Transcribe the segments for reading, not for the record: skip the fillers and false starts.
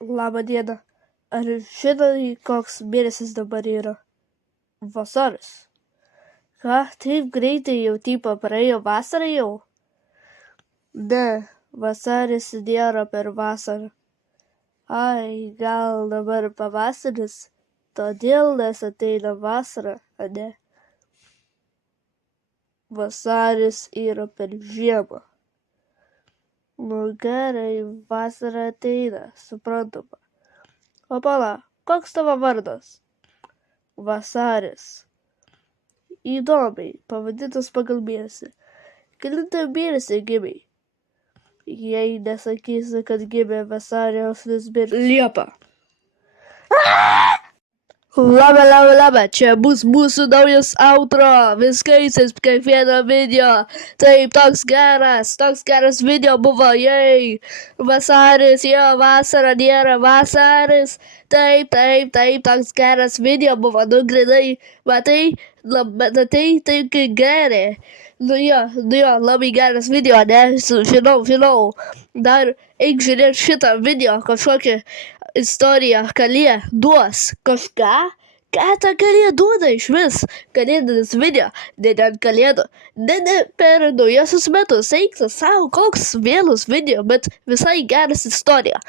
Labą dieną. Ar žinai, koks mėnesis dabar yra? Vasaris. Ką, taip greitai jau praėjo vasara jau? Ne, vasaris nėra per vasarą. Ai, gal dabar pavasaris, todėl nes ateina vasara, ane? Vasaris yra per žiemą. Nu gerai, vasara ateina, suprantama. O pala, koks tavo vardas? Vasaris. Įdomiai, pavadintas pagal mėnesį. Kelintą mėnesį gimei? Jei nesakysi, kad gimė vasario Liepa. Laba, čia bus mūsų naujas outro, viskaisis kiekvieną video. Taip, toks geras video buvo, jei. Vasaris, jo, vasara nėra vasaris. Taip, toks geras video buvo, nu grinai, matai, tai gerai. Nu jo, labai geras video, ne, žinau. Dar eik žiūrėti šitą video, kažkokią istoriją, kalė duos kažką. Ką ta kalė duoda išvis? Kalėdinis video, ne ant kalėdų, ne per naujosius metus, eik savo, koks vėlus video, bet visai geras istorija.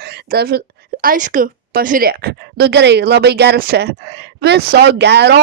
Aišku, pažiūrėk. Nu gerai, labai geras čia. Viso gero.